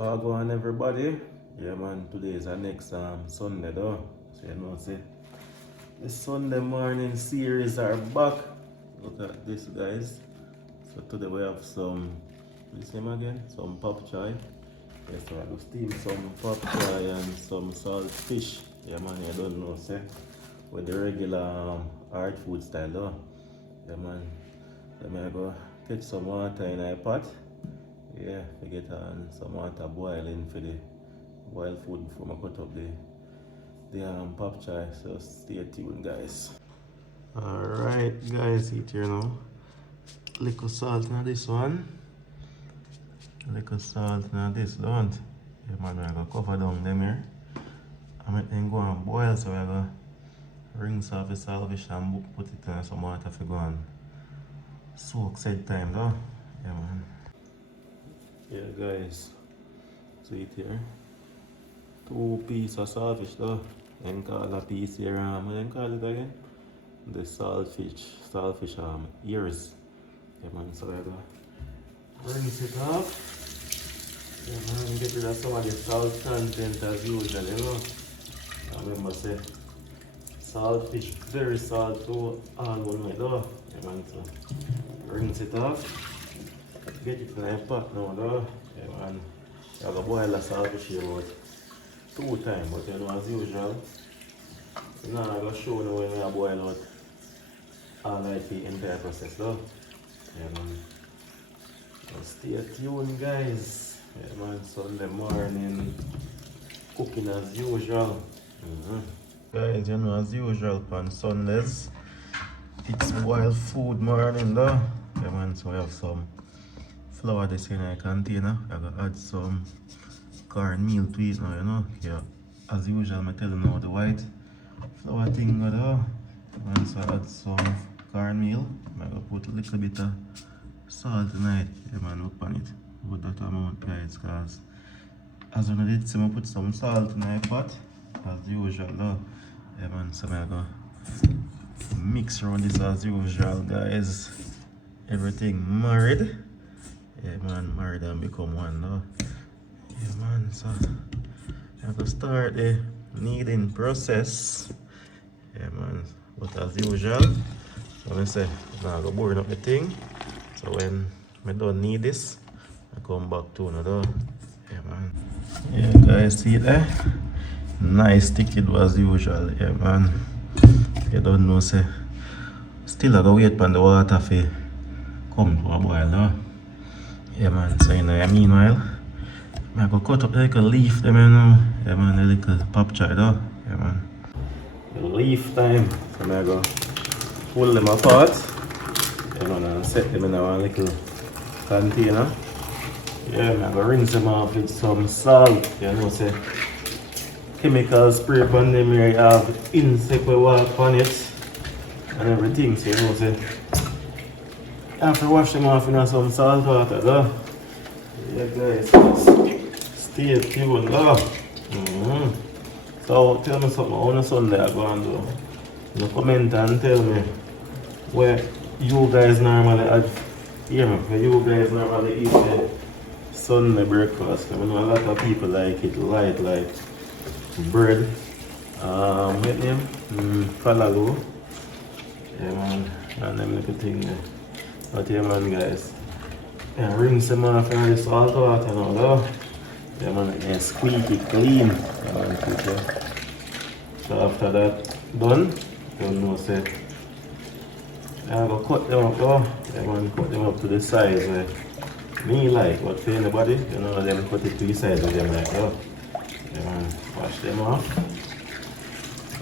Go on everybody. Yeah man, today is our next Sunday though. So you know see the Sunday morning series are back. Look at this guys. So today we have some this name again, some pop choy. Yes, so I will steam some pop choy and some salt fish. Yeah man, you don't know say with the regular hard food style though. Yeah man. Let me go catch some water in a pot. Yeah, we get some water boiling for the boiled food before I cut up the pop chai. So stay tuned, guys. Alright, guys, eat here now. Little salt in this one. Little salt in this one. Yeah, man, we're gonna cover down them here. I'm going to go and boil, so we're gonna rinse off the saltfish and put it in some water for go and soak said time, though. Yeah, man. Yeah guys, so it here 2 pieces of saltfish though, then call a piece here, then call it again, the saltfish ears. Yeah man, so I go rinse it off. Yeah man, get rid of some of the salt content as usual, you know. I remember say, saltfish very salt too, all one way though. Yeah man, so rinse it off. Get it in a pot now though. Yeah man. You have to boil the saltfish about 2 times, but you know as usual. You know I'm gonna show you when I boil out all like the entire process though. Yeah man. So stay tuned guys. Yeah man, Sunday morning cooking as usual. Guys, you know as usual on Sundays it's boiled food morning though. Yeah man, so we have some flour this in a container. I'm gonna add some cornmeal to it now, you know. Yeah, as usual, I'm telling you now the white flour thing go there. And so I add some cornmeal. I'm gonna put a little bit of salt in it. Yeah man, look on it. Put that amount guys, cause as I did see, I put some salt in the pot as usual though. Yeah man, so I'm gonna mix around this as usual guys. Everything married. Yeah man, married and become one now. Yeah man, so I have to start the kneading process. Yeah man, but as usual, when I say I'm gonna burn up the thing. So when I don't need this, I come back to another. Yeah man. Yeah guys, see it there? Nice sticky as usual, yeah man. If you don't know, say still I gotta wait for the water to come to a boil now. Yeah man, so in the meanwhile, I'm gonna cut up the little leaf them, you know. Yeah man, the little pop choy though. Yeah man. The leaf time. So I'm gonna pull them apart. Yeah man, and set them in a little container. Yeah man, I'm gonna rinse them off with some salt. You know, say chemical spray on them here, you have insect will walk on it and everything, so you know, say after wash them off in some salt water though. Yeah guys, stay tuned though. So tell me something on a Sunday I go and do. You comment and tell me where you guys normally where you guys normally eat the Sunday breakfast. I know a lot of people like it light, like bread. What name? Falago. Yeah man, and them little thing there. But yeah man guys, yeah, rinse them off in the salt water now though. Yeah man, and squeak it clean. Yeah, man, people. So after that done, you know say I'm gonna cut them up though. Yeah man, cut them up to the size where me like, but for anybody, you know them cut it to the size of them like though. Yeah man, wash them off.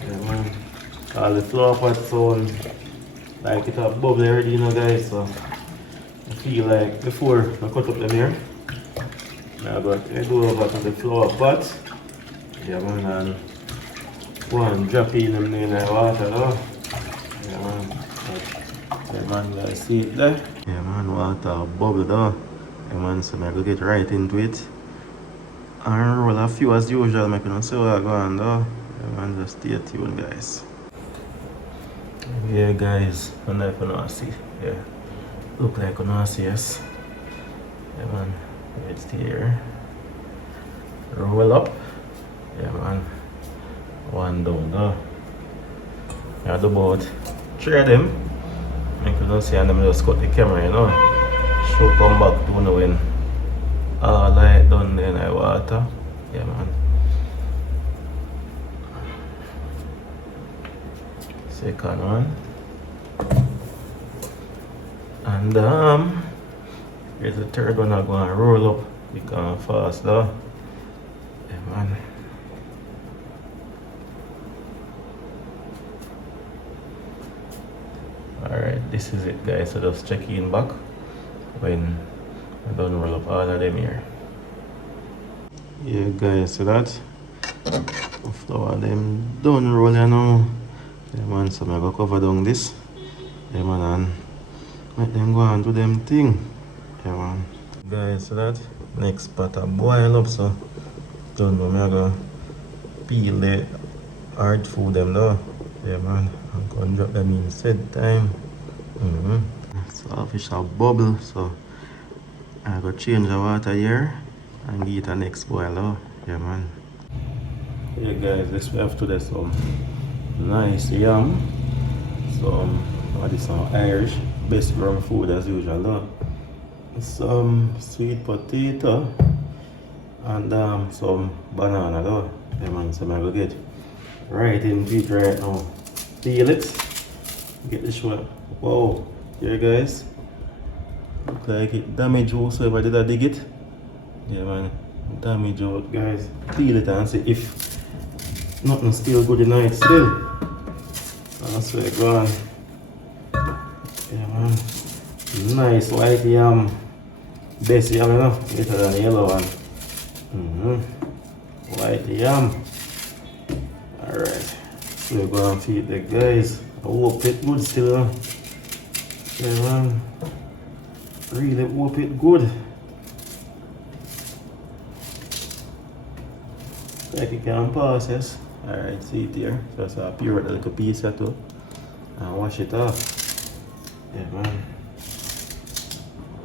Yeah man, all the flour pot sound like it have bubble already, you know guys, so I feel like before I cut up them here, I got to go over to the flour pot. Yeah man, and go and drop in them in the water though. Yeah man, yeah man, guys see it there? Yeah man, water bubble though. Yeah man, so I go get right into it. And roll a few as usual, I can see what I go on though. Yeah man, just stay tuned guys. Yeah guys, I'm not gonna see. Yeah, look like gonna see, yes. Yeah man, it's here. roll up. Yeah man. One down there. I do about 3 of them. I couldn't see and them just cut the camera, you know. Should come back to know when all light done then I water. Yeah man. Second one. And here's the third one. I'm going to roll up because fast though. Yeah man. Alright, this is it guys, so just check in back when I done roll up all of them here. Yeah guys, so that after all them done roll you know. Yeah man, so I'm going to cover down this. Yeah man, and make them go and do them thing. Yeah man. Guys, so that next pot a boil up, so done now I'm going to peel the hard food them though. Yeah man, I'm going to drop them in said time. So our fish have bubble, so I go change the water here and give it a next boil though. Yeah man. Yeah guys, let's have to do some nice yam. Some this some Irish best ground food as usual though. Some sweet potato and some banana though. Yeah man, so I'm gonna get right into it right now. Peel it. Get this one. Wow, yeah guys. Look like it damaged whosoever did I dig it. Yeah man, damage out guys. Peel it and see if nothing still good in it still. That's where it gone. Yeah man. Nice white yam. Best yam, you know, better than the yellow one. White yam. Alright. So we're gonna feed the guys. I hope it good still, you know. Yeah man. Really hope it good. Like it can pass, yes. Alright, see it here. Just pure a little piece of too. And wash it off. Yeah man.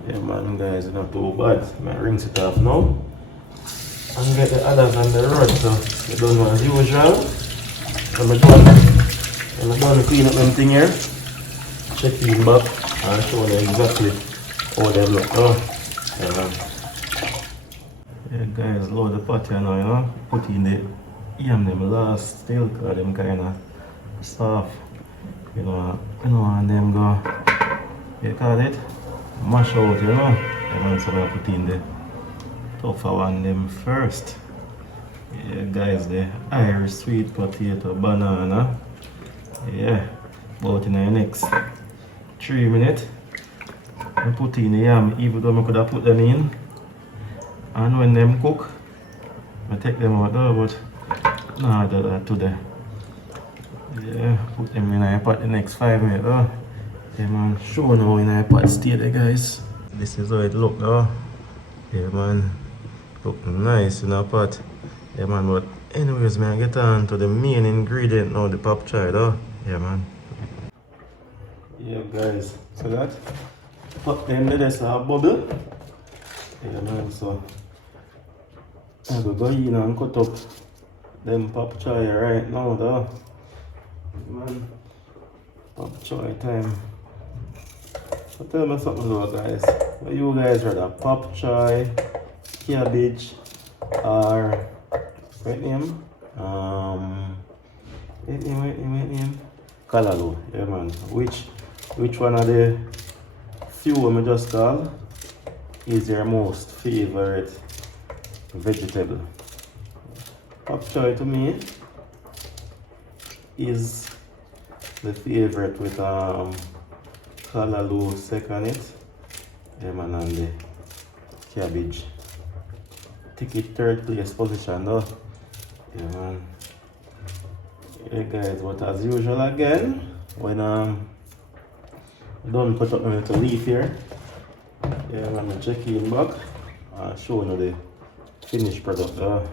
Yeah man guys, it's not too bad. I'm gonna rinse it off now. And get the others on the rod, so you don't know as usual. I'm gonna clean up them thing here. Check in back and show them exactly how they look. Oh, yeah man. Yeah guys, load the pot here now, you know. Put in the yam them last still because them kinda soft. You know, and them go, you call it, mash out, you know. And then so I put in the tougher one them first. Yeah guys, the Irish sweet potato banana. Yeah, about in the next 3 minutes. I put in the yam, even though I could have put them in. And when them cook, I take them out there, but no, I do that today. Yeah, put them in the pot the next 5 minutes though. Yeah man, show now in the pot stay there guys. This is how it look though. Yeah man, look nice in the pot. Yeah man, but anyways man, get on to the main ingredient now, the pop choy though. Yeah man. Yeah guys, so that pop them there, there's a bubble. Yeah man, so I will go in and cut up them pop choy right now though. Man, pop choy time. So tell me something though guys. What you guys rather, pop choy, cabbage, or right name? Wait name? Callaloo, yeah man. Which one of the few I just call is your most favorite vegetable? Pop choy to me is the favorite with callaloo second it. Yeah man, and the cabbage. Take it third place position though. Yeah man. Yeah guys, but as usual again, when done cut up my little leaf here. Yeah man, I check in back and show you the finished product though.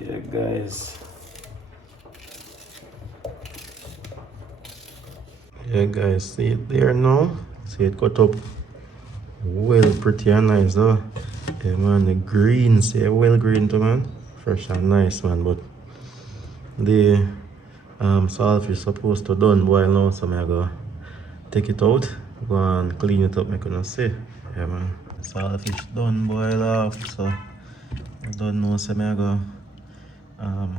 Yeah guys. Yeah guys, see it there now. See it cut up Well, pretty and nice though. Yeah man, the greens, yeah, well green too man. Fresh and nice man, but the saltfish supposed to done boil now, so I go take it out, go and clean it up, I couldn't see. Yeah man. Saltfish done boil off, so I don't know, so I go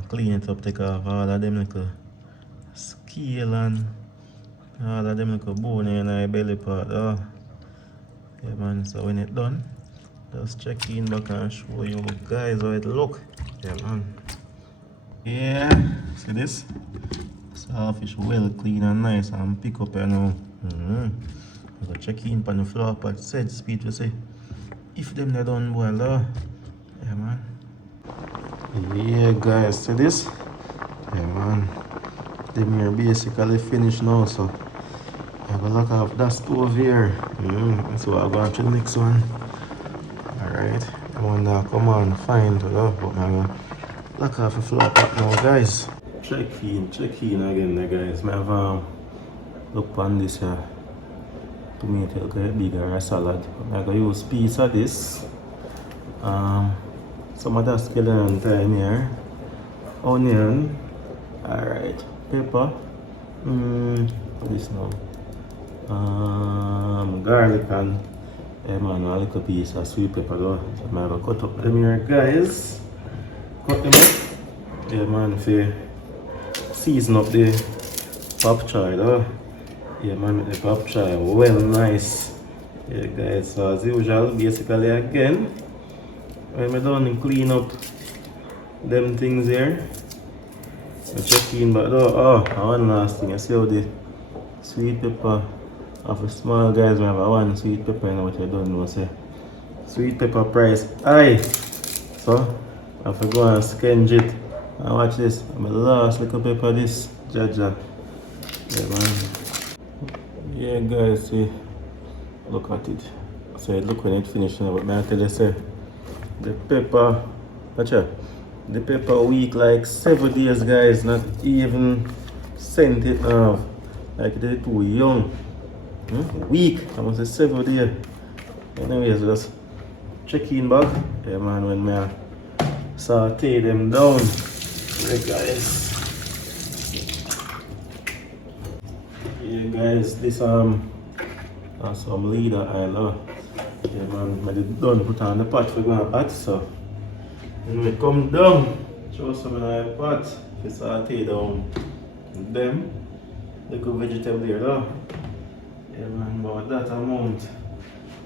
clean it up, take off all of them little scale and all of them little bone in the belly part. Oh. Yeah man, so when it done, just check in back and show you guys how it look. Yeah man. Yeah, see this? Saltfish well clean and nice and pick up you know. I go check in on the floor pot set speed to say if them they done boil though. Yeah man. Yeah guys, see this? Yeah man. Them here basically finished now, so I have a lock off that stove here. So I'll go on to the next one. Alright. I want to come on fine to that, but I'm gonna lock off the floor pot now guys. Check in again there guys. I have look on this here to make it look a bigger salad. I'm gonna use piece of this. Some of that skeleton time here. Onion. Alright. Pepper. What is this now? Garlic and man, a little piece of sweet pepper though. So I'm gonna cut up them here guys. Cut them up. Yeah man, if you season up the pop choy though. Yeah man, make the pop choy well nice. Yeah guys, so as usual, basically again, when I'm done clean up them things here, I check in back though. Oh, one last thing, I see how the sweet pepper of a small guys, we have one sweet pepper and what I don't know say. Sweet pepper price high. So I have to go and skenge it. And watch this. I'm the last little pepper this. Jaja. Yeah man. Yeah guys, see. Look at it. So look when it finished now, but I tell you say the pepper, watch out. The pepper week like 7 days guys, not even sent it now. Like they're too young. Week, I must say 7 days. Anyways, just check in back. Yeah man, when I saute them down. Yeah guys. Yeah guys, this some leader oil. Yeah man, I did done put on the pot for going hot, so when we come down, show some in the pot, we saute down them. Little vegetable here though. Yeah man, about that amount.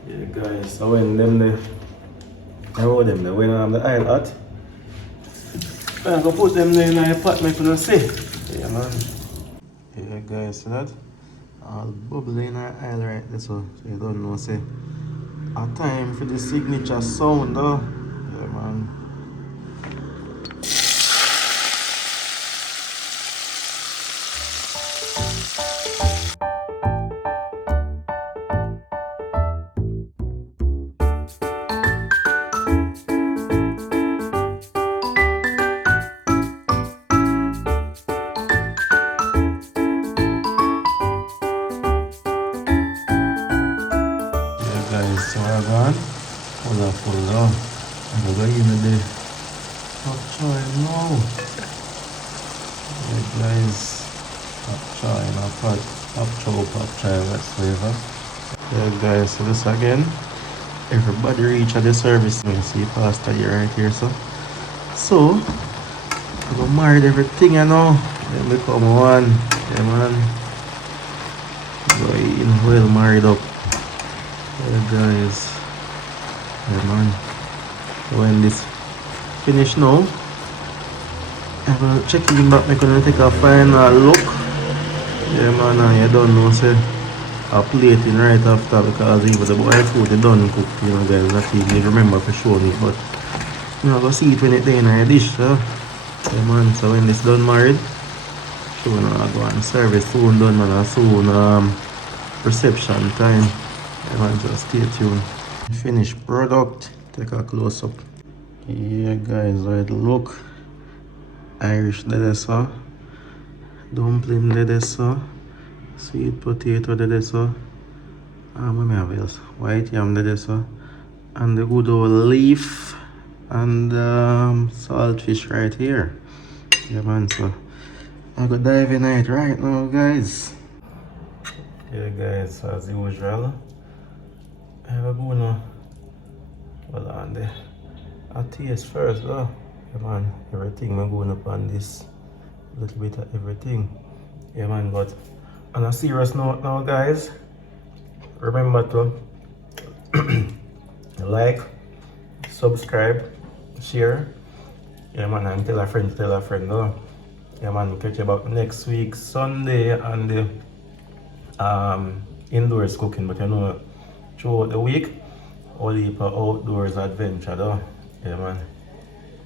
Yeah guys, so when them I roll them there, when I have the oil hot, I'm gonna put them there in the pot, make you see. Yeah man. Yeah guys, see that? All bubbly in our oil right there, so you don't know, say. A time for the signature sound though. Yeah man. Guys, so I'm going pull down. I'm going to give the pop choy now. Yeah, guys, pop choy in a pot, pop choy whatsoever. Yeah, guys, so this again. Everybody reach at the service. You see, Pastor here right here, so. So, I got married everything, you know. Then become one. Yeah, man. Going well married up. Yeah guys, yeah man, when this finish now, I'm gonna check in back, I'm gonna take a final look. Yeah man, and you don't know say a plating right after, because even the boy food is done cooked, you know guys, not even remember for sure it, but you know, go see it when it's in a dish, so. Yeah man, so when this done married, sure I go and service soon done man, and soon reception time. Man, just stay tuned. Finished product, take a close up. Yeah guys, how it look. Irish dedesa, dumpling dedesa, sweet potato dedesa, What may have else? White yam there, so. And the good old leaf and saltfish right here. Yeah, man, so I go dive in it right now, guys. Yeah, guys, as usual, I have a gonna hold on there. I taste first, though. Yeah, man, everything I'm going up on this. A little bit of everything. Yeah, man, but on a serious note now, guys, remember to like, subscribe, share. Yeah, man, and tell a friend, though. Yeah, man, catch you about next week, Sunday, and the indoors cooking, but you know, throughout the week, all heap of outdoors adventure, though. Yeah, man.